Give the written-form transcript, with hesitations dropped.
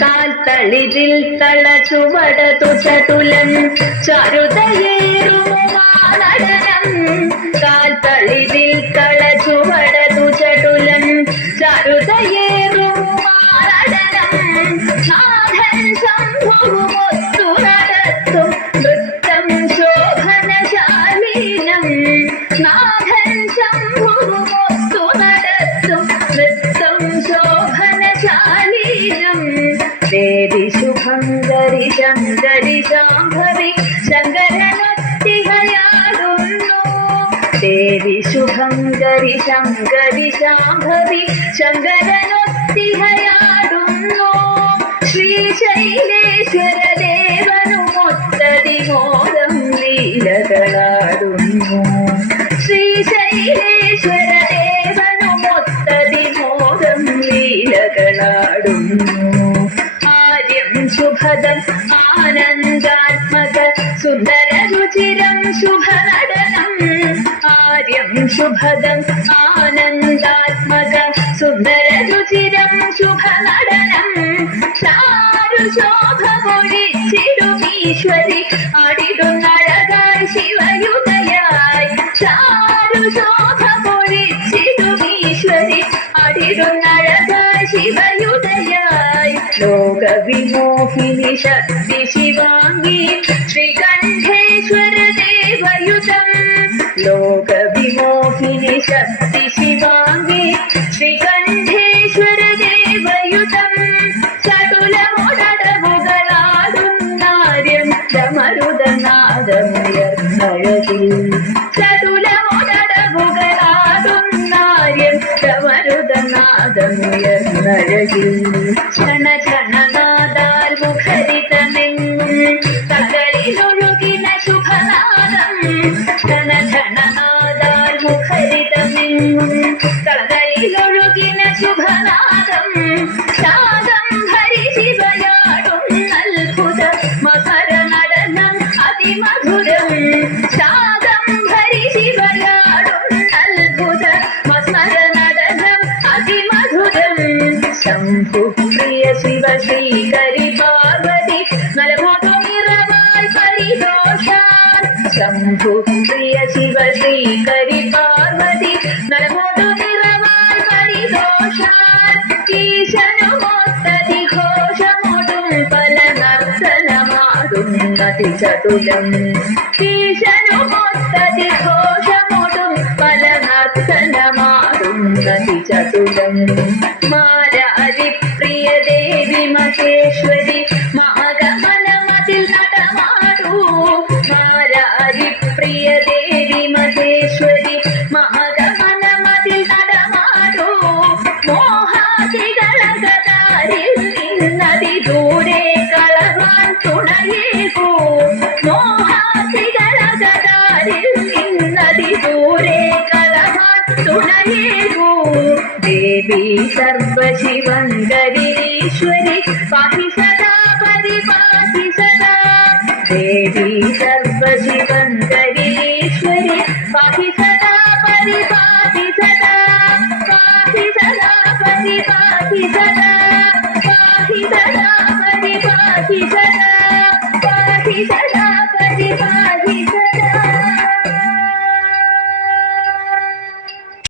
കാൽത്തളിതിൽ തളച്ചുവടതു ചടുലൻ ചരുതയേറുമാനടനം കാൽത്തളിതിൽ തളച്ചുവടതു ചടുലൻ ചരുതയേറുമാനടനം നാഥൻ ശംഭുവുമൊത്തു നടത്തും നൃത്തം ശോഭനശാലീനം നാഥൻ ശംഭുവുമൊത്തു നടത്തും നൃത്തം ശോഭനശാലീനം ദേവി ശുഭങ്കരി ശങ്കരി ശാംഭവി ശങ്കരനൊത്തിഹയാടുന്നു ദേവി ശുഭങ്കരി ശങ്കരി ശാംഭവി ശങ്കരനൊത്തിഹയാടുന്നു ശ്രീശൈലേശ്വര ദേവനുമൊത്തതിമോദം ലീലകളാടുന്നു ശ്രീശൈലേശ്വര ദേവനുമൊത്തതിമോദം ലീലകളാടുന്നു ശുഭദം ആനന്ദാത്മക സുന്ദര രുചിരം ശുഭനടനം ആര്യം ശുഭദം ആനന്ദാത്മക സുന്ദര രുചിരം ശുഭനടനം ചാരു ശോഭമൊഴിച്ചിടുമീശ്വരി ആടിടുന്നഴകായി ശിവയുഗയായി ചാരു ശോഭമൊഴിച്ചിടുമീശ്വരി ആടിടുന്നഴകായി ശിവയുഗയായി ലോകവിമോഹിനി ശക്തി ശിവാംഗി ശ്രീകണ്ഠേശ്വര ദേവയുതം ലോകവിമോഹിനി ശക്തി ശിവാംഗി ശ്രീകണ്ഠേശ്വര ദേവയുതം ചടുലമൊടവുകളാടുന്നാര്യം ചമരുതനാദമുയർന്നഴകിൽ ചടുലമൊടവുകളാടുന്നാര്യം ചമരുതനാദമുയർന്നഴകിൽ ക്ഷണ ക്ഷണനാദാൽ മുഖരിതമെങ്ങും തകളിലൊഴുകിന ശുഭനാദം ക്ഷണ ക്ഷണനാദാൽ മുഖരിതമെങ്ങും തകളിലൊഴുകിന ശുഭനാദം ശാദം ഹരി ശിവയാടും അത്ഭുത മകര നടനം അതിമധുരം ശാദം ഹരി ശിവയാടും അത്ഭുത മകര നടനം അതിമധുരം ശംഭുപ്രിയ ശിവ ശ്രീകരി പാർവതി നലമോതു നിറവായി പരിദോഷാൽ ശംഭുപ്രിയ ശിവ ശ്രീകരി പാർവതി നലമോതു നിറവായി പരിദോഷാൽ ഈശനുമൊത്തതി ഘോഷമോടും പല നർത്തനമാടുന്നതി ചതുലം ഈശനുമൊത്തതി ഘോഷമോടും പല നർത്തനമാടുന്നതി ചതുലം മാരാരി പ്രിയ ദേവി മഹേശ്വരി മാഗമനമതിൽ നടമാടൂ മാരാരി പ്രിയ ദേവി മഹേശ്വരി മാഗമനമതിൽ നടമാടൂ മോഹാദികളകതാരിൽ നിന്നതി ദൂരെ കളവാൻ തുണയേകൂ മോഹാദികളകതാരിൽ നിന്നതി ദൂരെ കളവാൻ തുണയേകൂ ദേവി സർവശിവങ്കരീശ്വരി പാഹി സദാ പരിപാഹി സദാ ദേവി സർവശിവങ്കരീശ്വരി പാഹി സദാ പരിപാഹി സദാ പാഹി സദാ പരിപാഹി സദാ